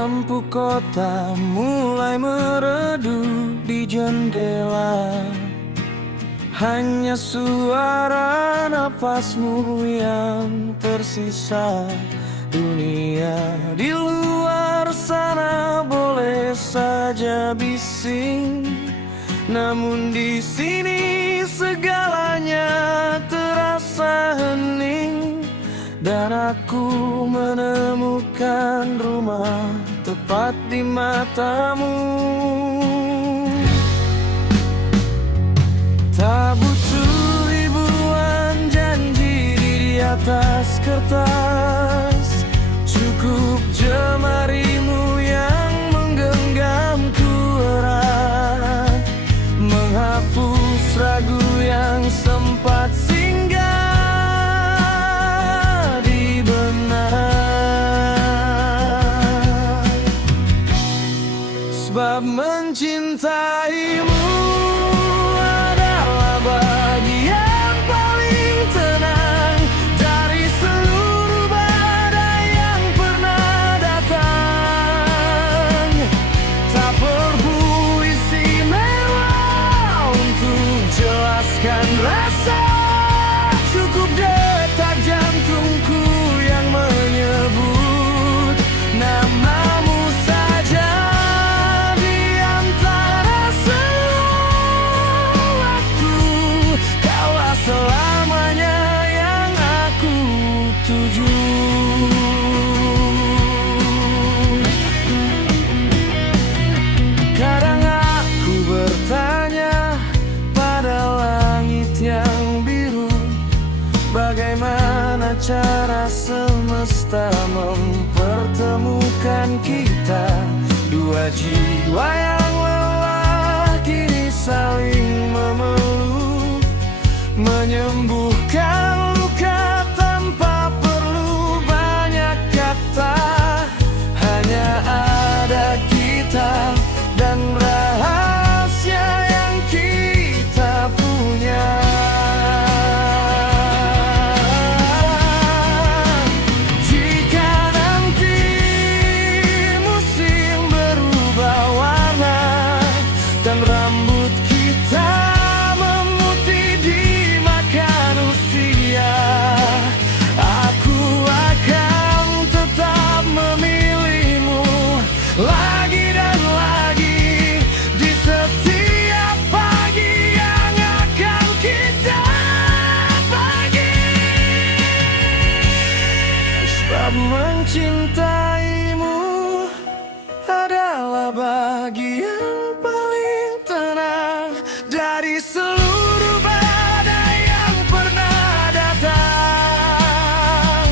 Lampu kota mulai meredup di jendela. Hanya suara napasmu yang tersisa. Dunia di luar sana boleh saja bising, namun di sini segalanya terasa hening. Dan aku menemukan rumah tepat di matamu. Tak butuh ribuan janji di atas kertas, cukup jemarimu yang menggenggamku erat, menghapus ragu yang sempat singgah di benak. Sebab mencintaimu adalah bagian paling tenang dari seluruh badai yang pernah datang. Tak perlu istimewa untuk jelaskan rasa, cukup detak jantungku yang menyebut namamu saja. Di antara seluruh waktu, kaulah selamanya yang aku tuju. Kadang aku bertanya pada langit yang biru, bagaimana cara semesta mempertemukan kita? Dua jiwa yang lelah kini saling memeluk, menyembuhkan luka tanpa perlu banyak kata. Hanya ada kita dan rahasia yang kita punya. Jika nanti musim berubah warna dan rambut kita memutih dimakan usia, aku akan tetap memilihmu lagi dan lagi di setiap pagi yang akan kita bagi. Sebab mencintaimu adalah bagian paling tenang dari seluruh badai yang pernah datang.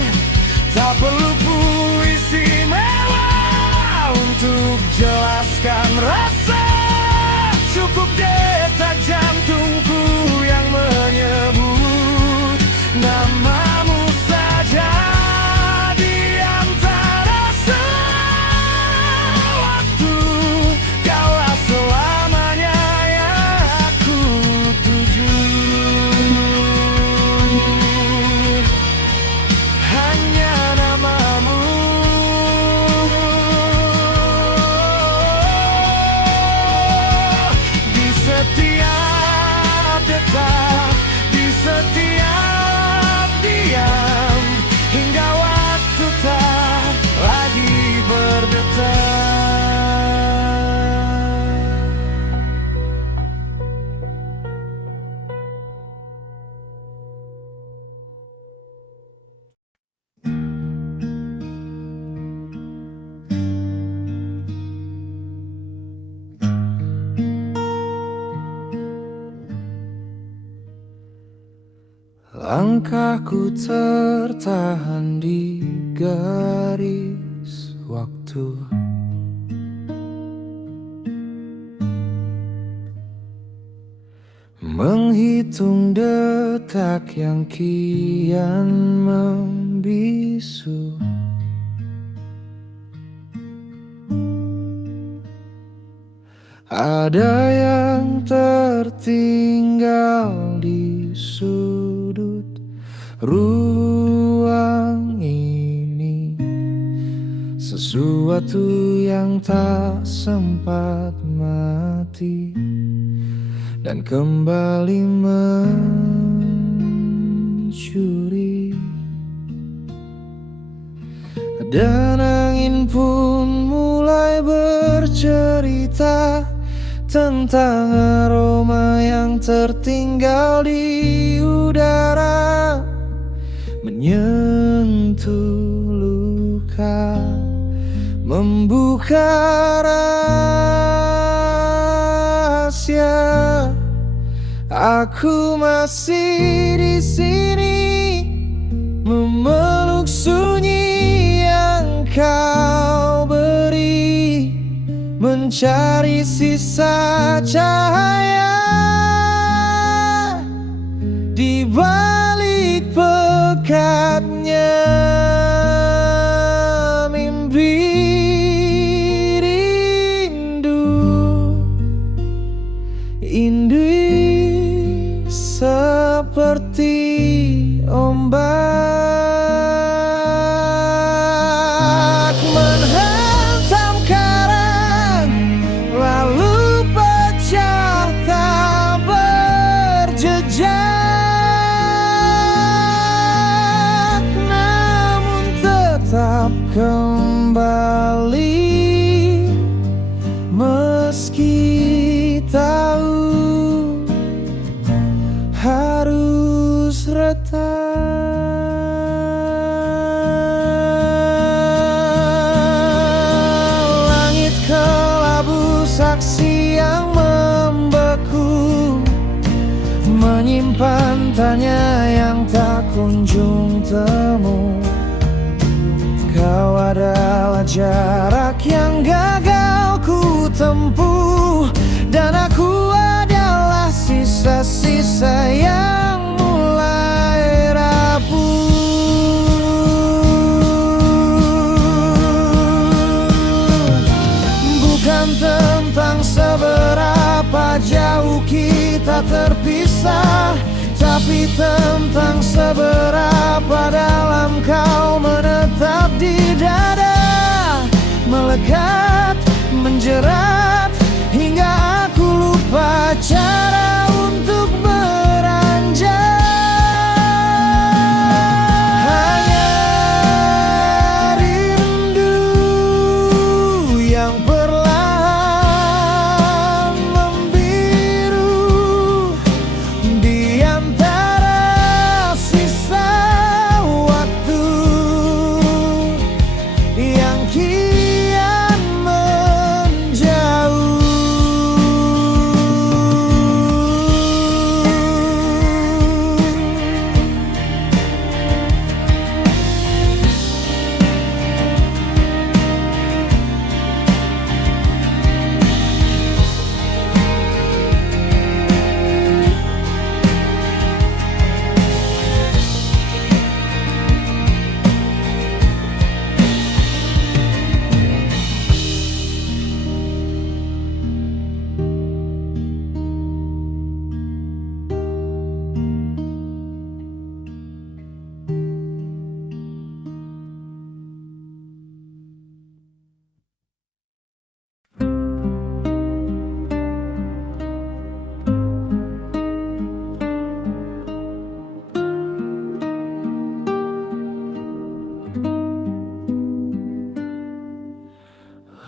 Tak perlu puisi mewah untuk jelaskan rasa, cukup detak jantungku yang menyebut namamu saja. Di antara seluruh waktu, kaulah selamanya yang aku tuju. Hanya namamu, di setiap detak, di setiap diam, hingga waktu tak lagi berdetak. Langkahku tertahan di garis waktu, menghitung detak yang kian membisu. Ada yang tertinggal di sudut ruang ini, sesuatu sesuatu yang tak sempat mati dan kembali mencuri. Dan angin pun mulai bercerita tentang aroma yang tertinggal di udara, menyentuh luka, membuka rahasia. Aku masih di sini memeluk sunyi yang kau beri, mencari sisa cahaya di balik pekatnya mimpi rindu. Indu seperti ombak menghantam karang, lalu pecah tak berjejak, namun tetap kembali meski tahu harus retak. Langit kelabu saksi yang membeku, menyimpan tanya yang tak kunjung temu. Kau adalah jarak yang gagal ku tempuh, dan aku adalah sisa-sisa yang mulai rapuh. Bukan tentang seberapa jauh kita terpisah, tapi tentang seberapa dalam kau menetap di dada, melekat, menjerat, hingga aku lupa cara untuk beranjak. Hanya rindu yang perlahan membiru di antara sisa waktu yang kian menjauh.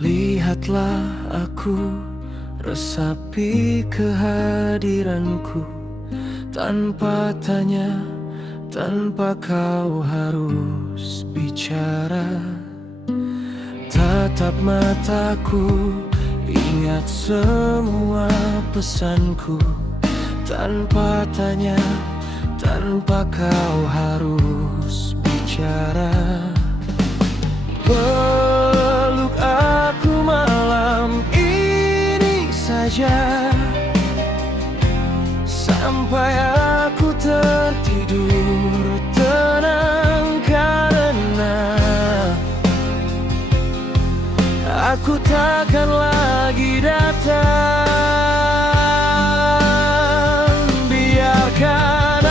Lihatlah aku resapi kehadiranku, tanpa tanya, tanpa kau harus bicara. Tatap mataku, ingat semua pesanku, tanpa tanya, tanpa kau harus bicara. Peluk aku malam ini saja, sampai aku tertidur tenang, karena aku takkan lagi datang. Biarkan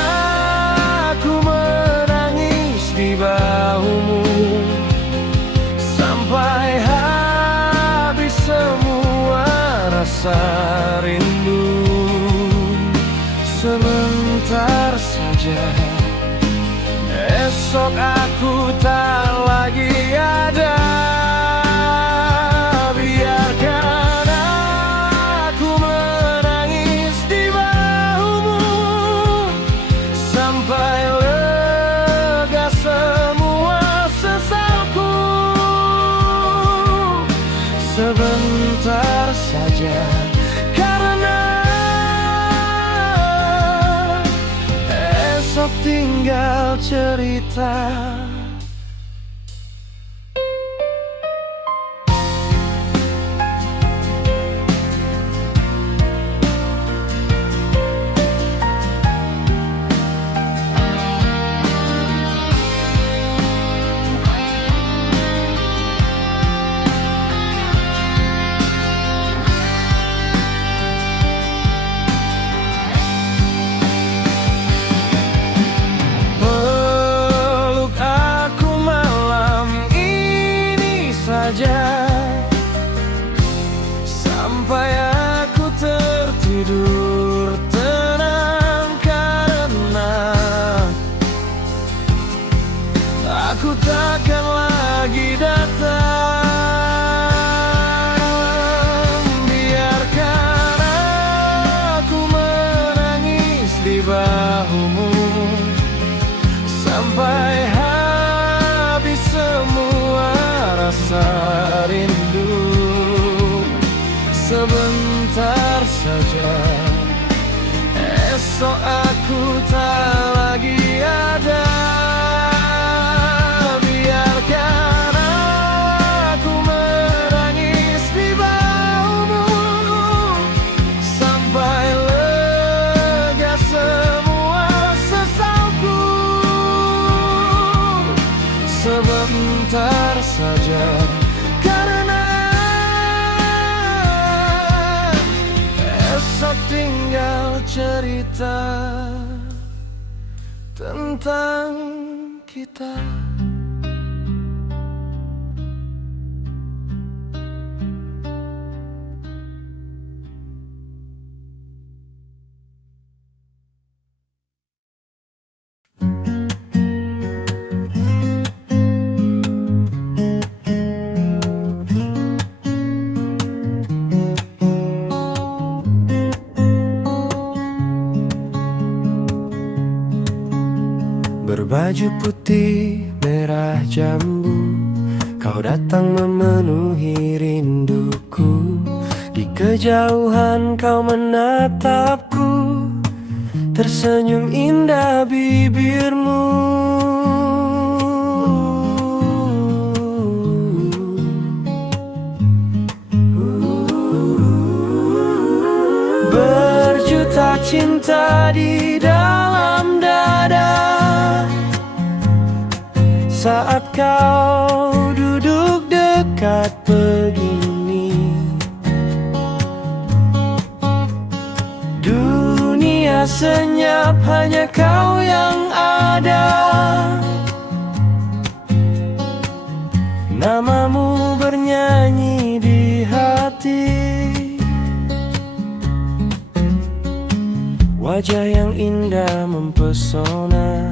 aku menangis di bahumu sampai hari saja. Esok aku tak lagi ada. Biarkan aku menangis di bahumu sampai lega semua sesalku. Sebentar saja, karena esok tinggal cerita. Sampai aku tertidur tenang, karena aku takkan lagi datang. Biarkan aku menangis di bahumu sampai habis semua rasa rindu. Sebentar saja, esok aku tak lagi ada. Biarkan aku menangis di bahumu sampai lega semua sesalku. Sebentar saja, karena esok tinggal cerita tentang kita. Berbaju putih merah jambu, kau datang memenuhi rinduku. Di kejauhan kau menatapku, tersenyum indah bibirmu. Berjuta cinta di dalam dada saat kau duduk dekat begini. Dunia senyap, hanya kau yang ada. Namamu bernyanyi di hati. Wajah yang indah mempesona,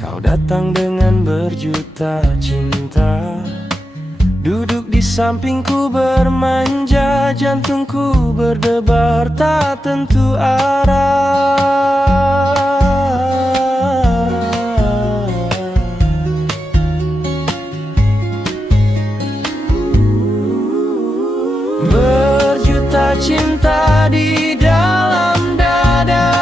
kau datang dengan berjuta cinta. Duduk di sampingku bermanja, jantungku berdebar tak tentu arah. Berjuta cinta di dalam dada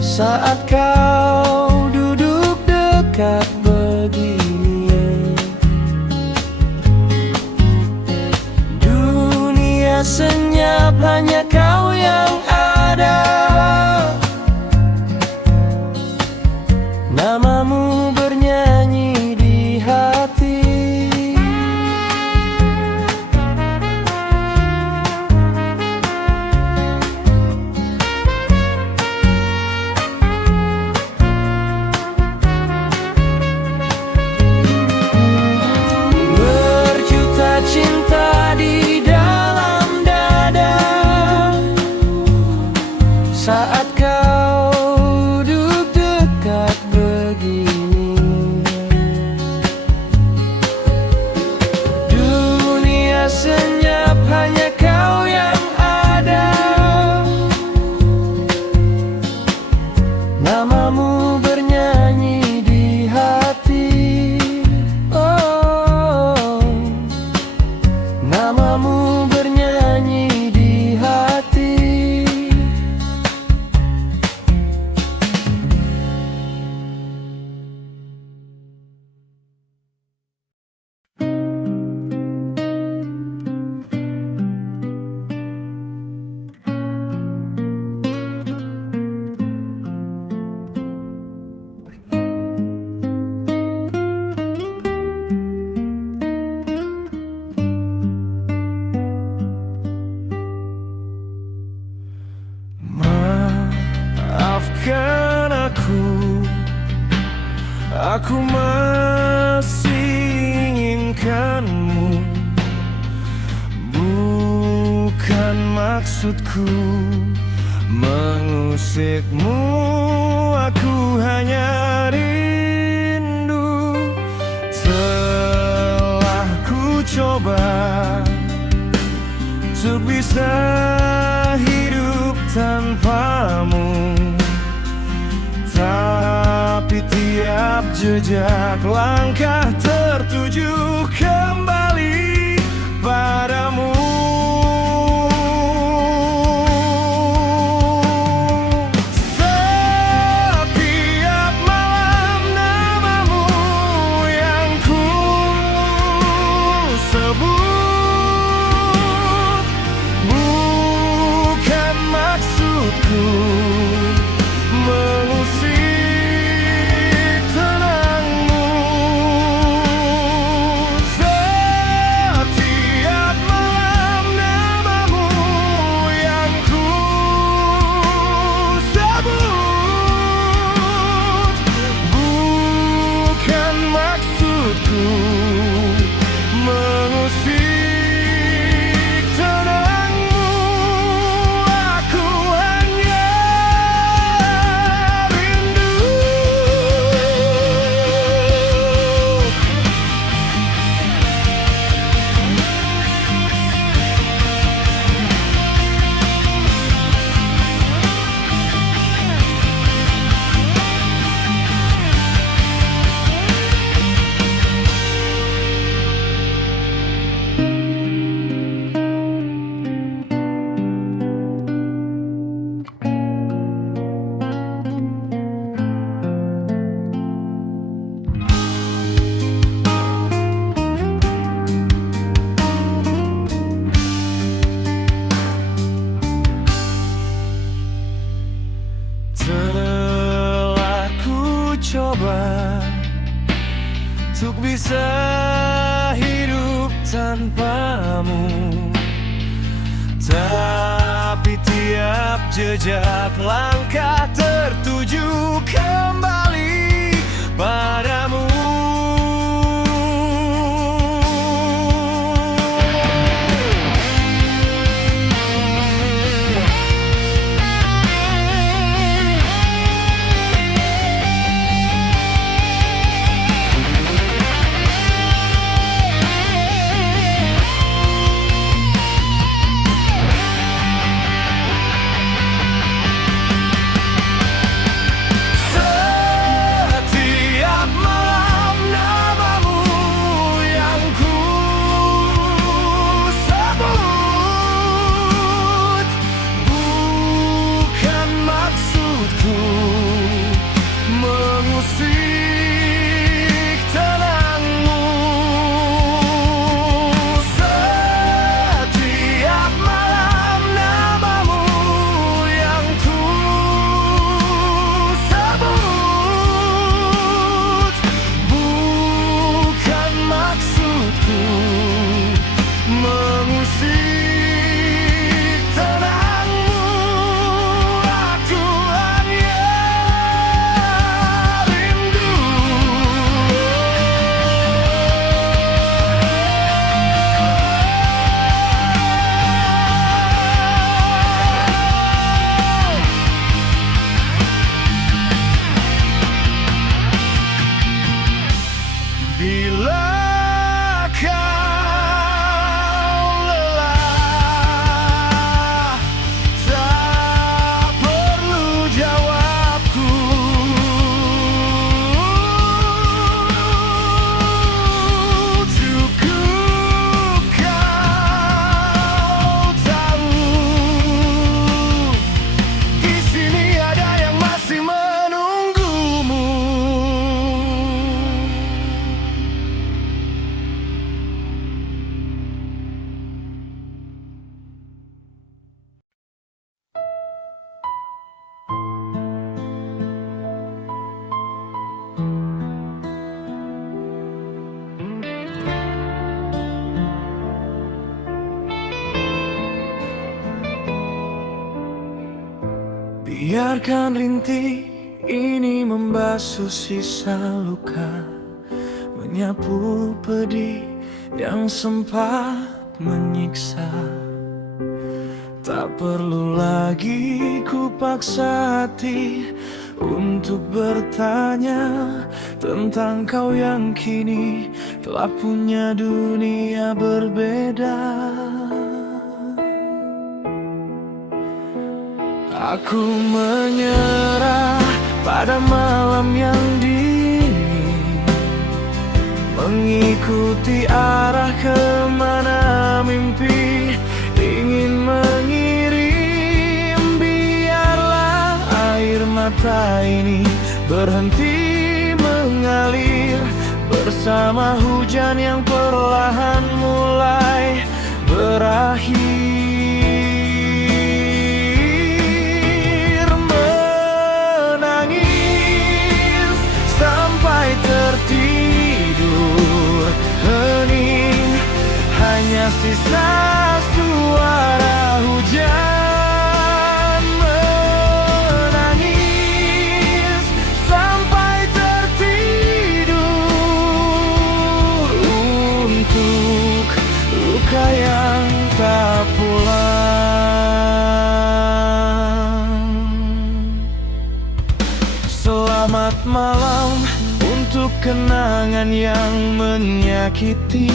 saat kau duduk dekat begini. Dunia senyap, hanya kau yang ada. Namamu bernyanyi di hati. Cinta di dalam dada saat kau Namamu bernyanyi di hati. Oh, namamu bernyanyi di hati. Maafkan aku masih inginkanmu. Bukan maksudku mengusikmu, aku hanya rindu. Telah ku coba untuk bisa hidup tanpamu, tapi tiap jejak langkah tertuju kembali padamu. Setiap malam namamu yang ku sebut. Bukan maksudku mengusik tenangmu. Setiap malam namamu yang ku sebut. Bukan maksudku mengusik tenangmu. Aku hanya rindu. Telah ku coba untuk bisa hidup tanpamu, tapi tiap jejak langkah tertuju kembali padamu. Biarkan rintik ini membasuh sisa luka, menyapu pedih yang sempat menyiksa. Tak perlu lagi ku paksa hati untuk bertanya tentang kau yang kini telah punya dunia berbeda. Aku menyerah pada malam yang dingin, mengikuti arah kemana mimpi ingin mengirim. Biarlah air mata ini berhenti mengalir bersama hujan yang perlahan mulai berakhir. Tertidur hening, hanya sisa suara hujan. Menangis sampai tertidur untuk luka yang tak pulang. Selamat malam untuk kenangan yang menyakiti.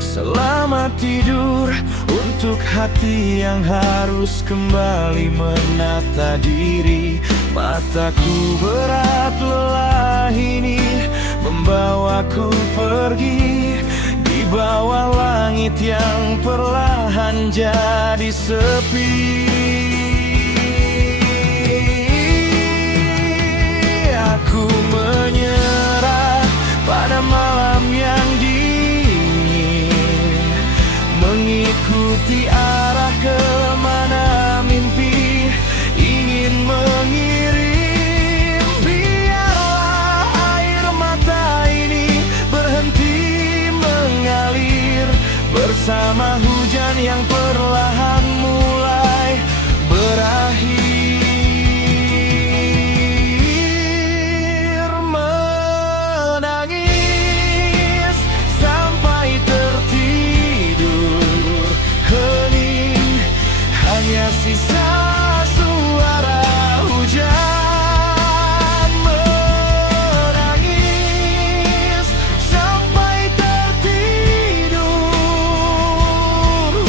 Selamat tidur untuk hati yang harus kembali menata diri. Mataku berat lelah ini membawaku pergi di bawah langit yang perlahan jadi sepi. Aku menyerah pada malam yang dingin, mengikuti arah kemana mimpi ingin mengirim. Biarlah air mata ini berhenti mengalir bersama hujan yang perlahan mulai berakhir. Sisa suara hujan, menangis sampai tertidur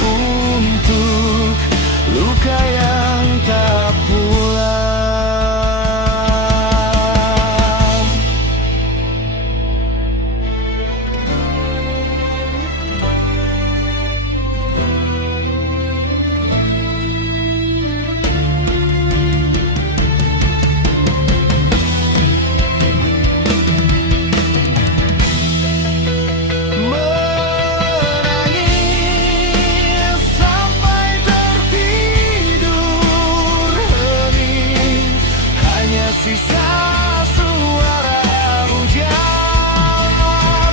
untuk luka yang tak pulang. Sisa suara hujan,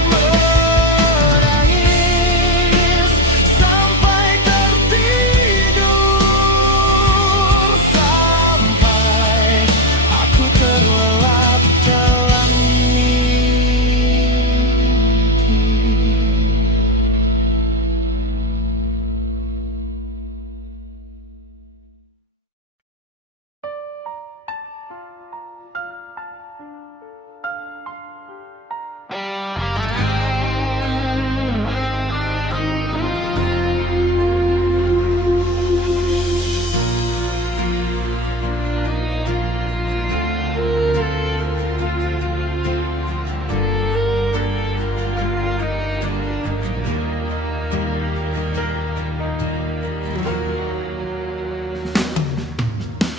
menangis sampai tertidur, sampai aku terlelap dalam mimpi.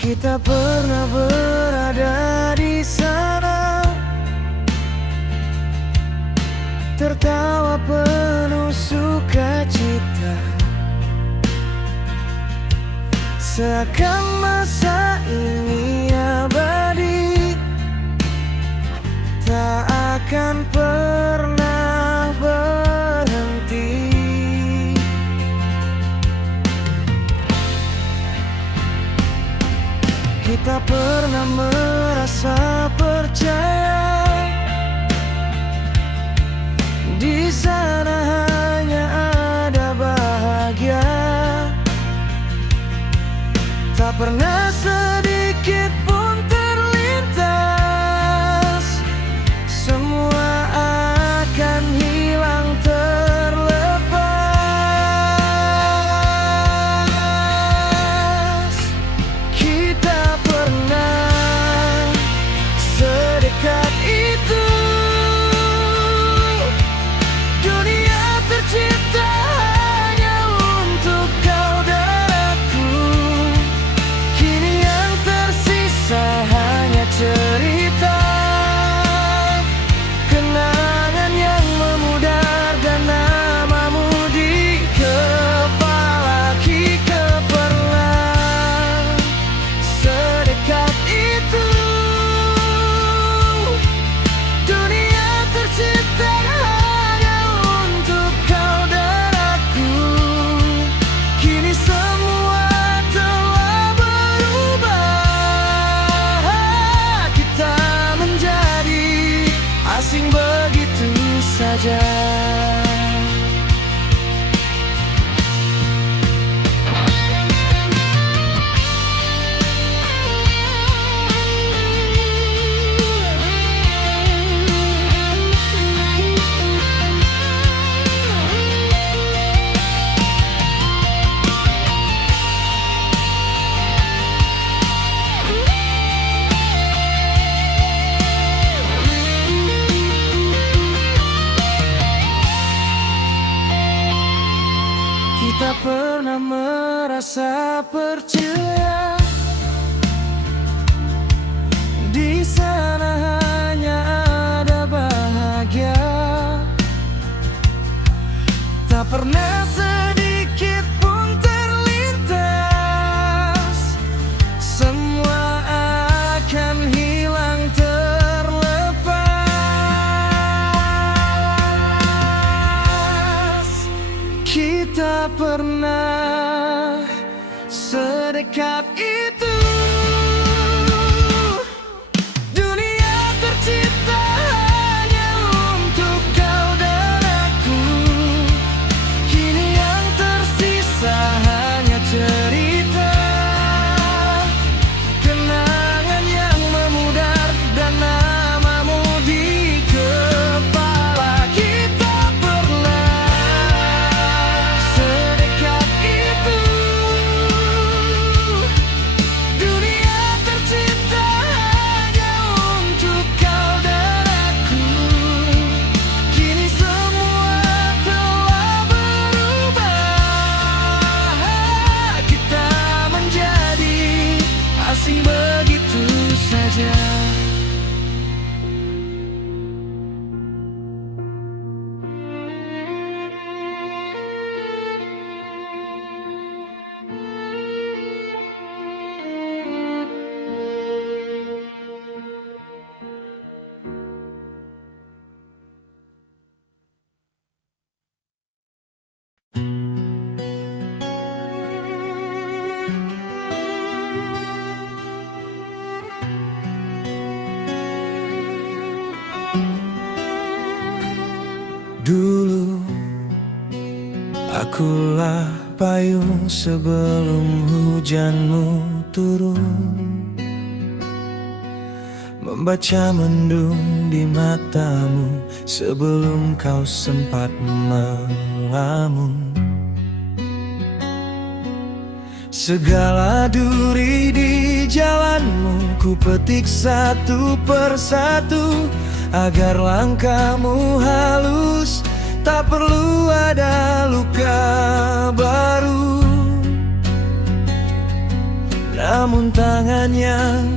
Kita pernah berada di sana, tertawa penuh sukacita, seakan masa ini abadi, tak akan pernah berhenti. cerita, kenangan yang memudar dan namamu di kepala. Kita pernah sedekat itu. Dunia tercipta hanya untuk kau dan aku. Kini semua telah berubah. Kita menjadi asing begitu saja. Kita pernah merasa percaya di sana hanya ada bahagia. Tak pernah sedikit pun terlintas, semua akan hilang terlepas. Kita pernah sedekat itu. Dunia tercipta hanya untuk kau dan aku. Kini yang tersisa hanya cerita, kenangan yang memudar dan namamu di kepala. Kita pernah sedekat itu. Dunia tercipta hanya untuk kau dan aku. Kini semua telah berubah. Kita menjadi asing begitu saja. Dulu akulah payung sebelum hujanmu turun, membaca mendung di matamu sebelum kau sempat melamun. Segala duri di jalanmu ku petik satu persatu, agar langkahmu halus, tak perlu ada luka baru. Namun tangan yang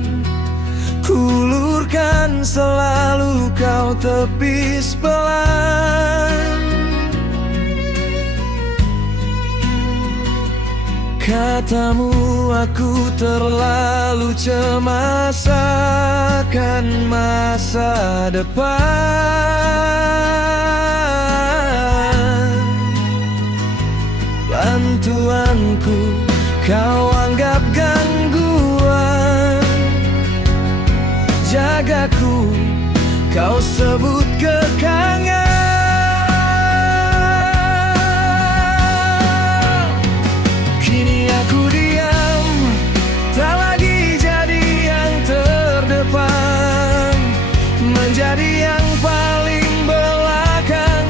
kulurkan selalu kau tepis pelan. Katamu aku terlalu cemas akan masa depan. Bantuanku kau anggap gangguan, jagaku kau sebut kekangan. Kini aku diam, tak lagi jadi yang terdepan, menjadi yang paling belakang,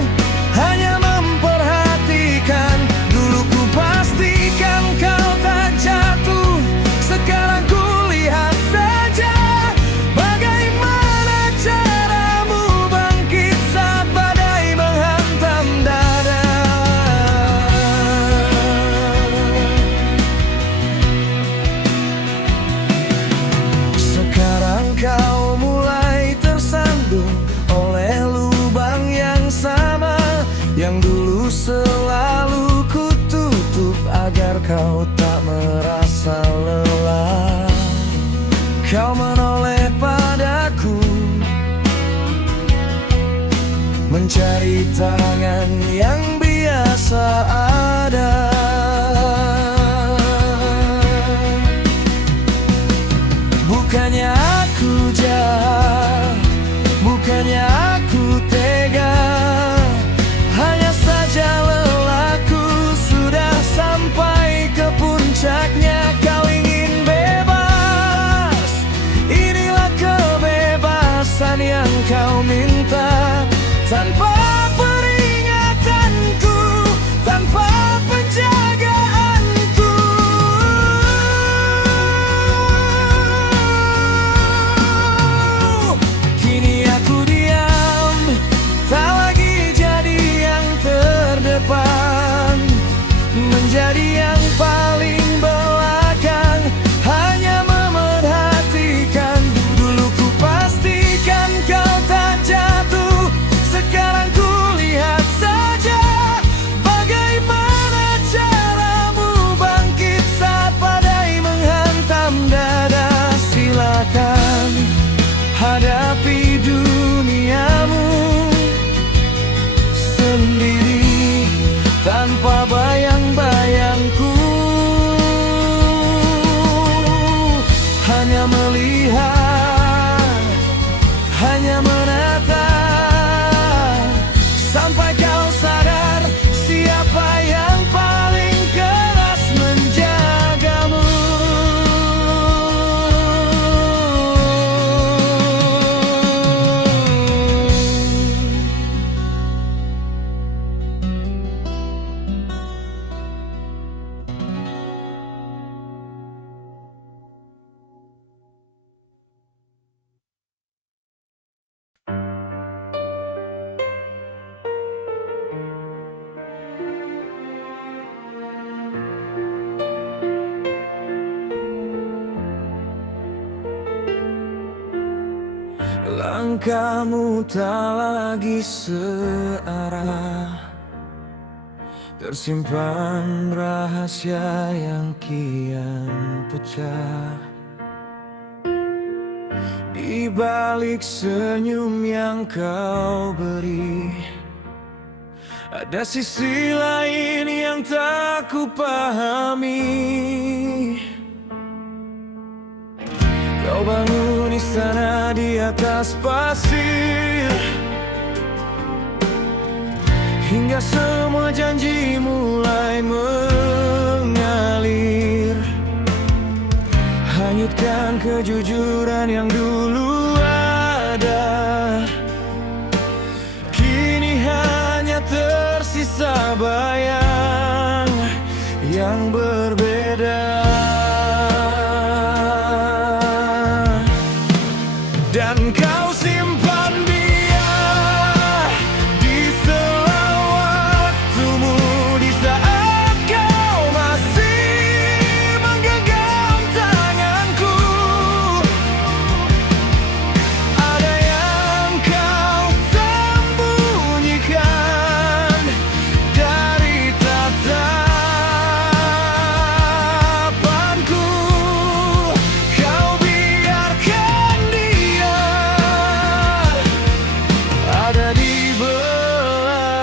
hanya memperhatikan. Dulu ku pastikan kau tak jatuh, sekarang ku lihat saja bagaimana caramu bangkit saat dari tangan yang biasa ada. Bukannya aku jahat, bukannya aku tega, hanya saja lelahku sudah sampai ke puncaknya. Kau ingin bebas, inilah kebebasan yang kau minta. Tanpa peringatanku, tanpa penjagaanku. Kini aku diam, tak lagi jadi yang terdepan, menjadi yang paling belakang, hanya memerhatikan. Dulu ku pastikan kau tak jatuh, sekarang ku lihat saja bagaimana caramu bangkit saat badai menghantam dada. Silakan hadapi duniamu sendiri tanpa bayang-bayangku. Hanya melihat, hanya menatap, sampai kau sadar siapa yang paling keras menjagamu. Langkahmu tak lagi searah, tersimpan rahasia yang kian pecah. Di balik senyum yang kau beri, ada sisi lain yang tak ku pahami. Kau bangun istana di atas pasir, hingga semua janji mulai mengalir. Hanyutkan kejujuran yang dulu ada, kini hanya tersisa bayang yang berbeda. Dan kau simpan dia di sela waktumu, di saat kau masih menggenggam tanganku. Ada yang kau sembunyikan dari tatapanku. Kau biarkan dia ada di belakangku.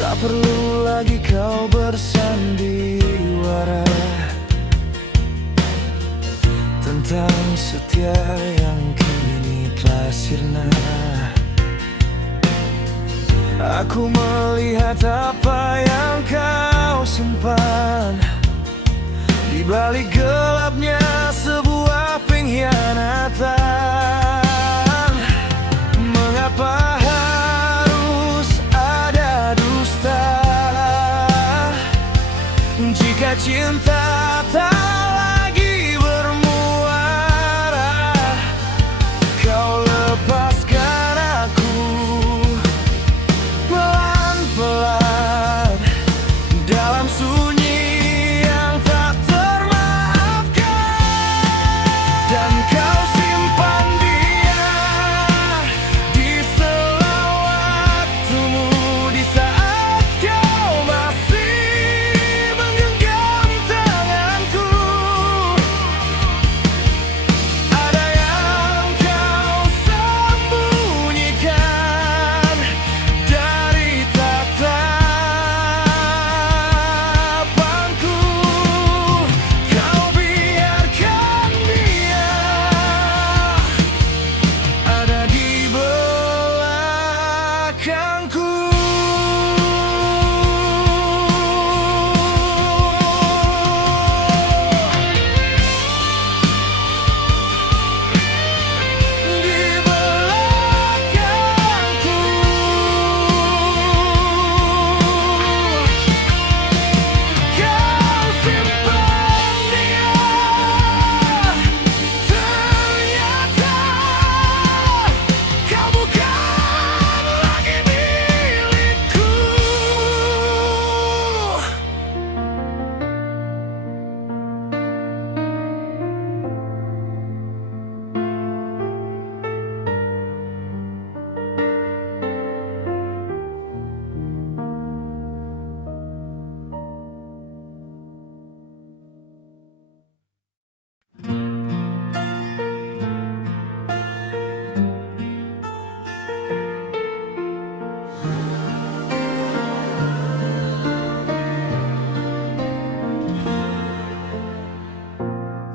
Tak perlu lagi kau bersandiwara tentang setia yang kini telah sirna. Aku melihat apa yang kau simpan di balik gelapnya sebuah pengkhianatan. Mengapa harus ada dusta jika cinta tak lagi bermuara? Kau lepaskan aku pelan-pelan dalam sunyi yang tak termaafkan.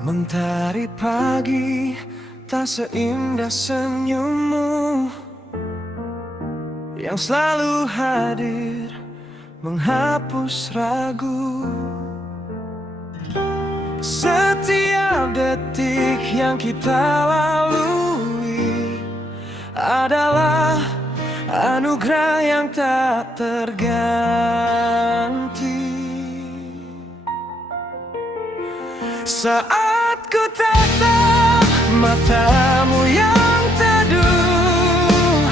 Mentari pagi tak seindah senyummu yang selalu hadir menghapus ragu. Setiap detik yang kita lalui adalah anugerah yang tak terganti. Saat ku tatap matamu yang teduh,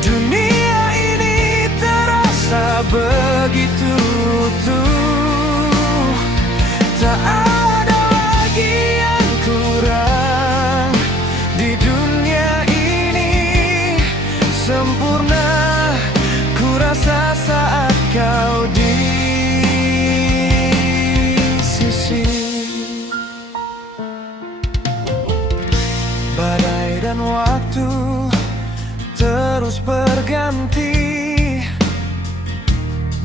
dunia ini terasa begitu utuh. Tak ada lagi yang kurang di dunia ini. Sempurna ku rasa saat kau di sisi. Badai dan waktu terus berganti,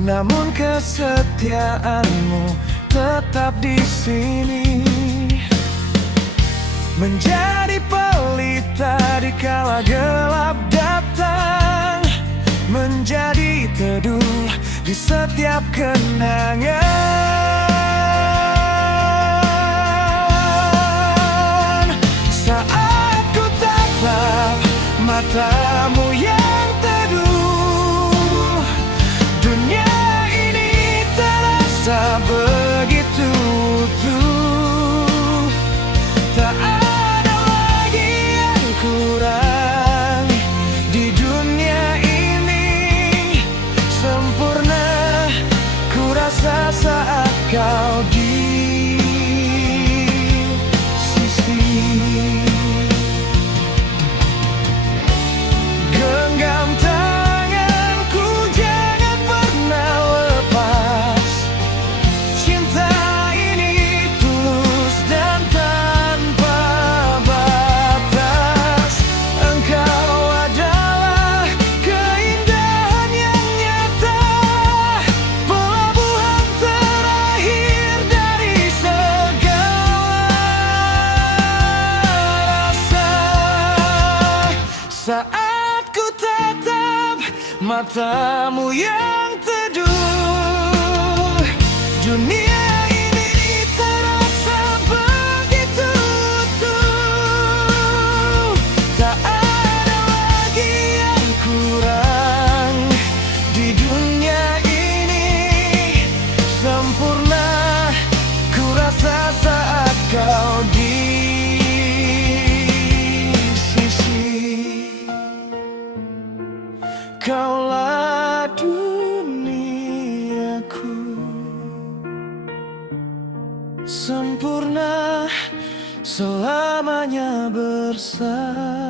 namun kesetiaanmu tetap di sini. Menjadi pelita di kala gelap datang, menjadi teduh di setiap kenangan. Saat ku tatap matamu yang teduh, dunia ini terasa begitu utuh. Tak ada lagi yang kurang di dunia ini. Sempurna ku rasa saat kau di sisi. Genggam tanganku, jangan pernah lepas. Cinta ini tulus dan tanpa batas. Engkau adalah keindahan yang nyata, pelabuhan terakhir dari segala rasa. Saat ku tatap matamu yang teduh, dunia ini terasa begitu utuh. Tak ada lagi yang kurang di dunia ini. Sempurna ku rasa saat kau di sisi. Kaulah duniaku, sempurna selamanya bersama.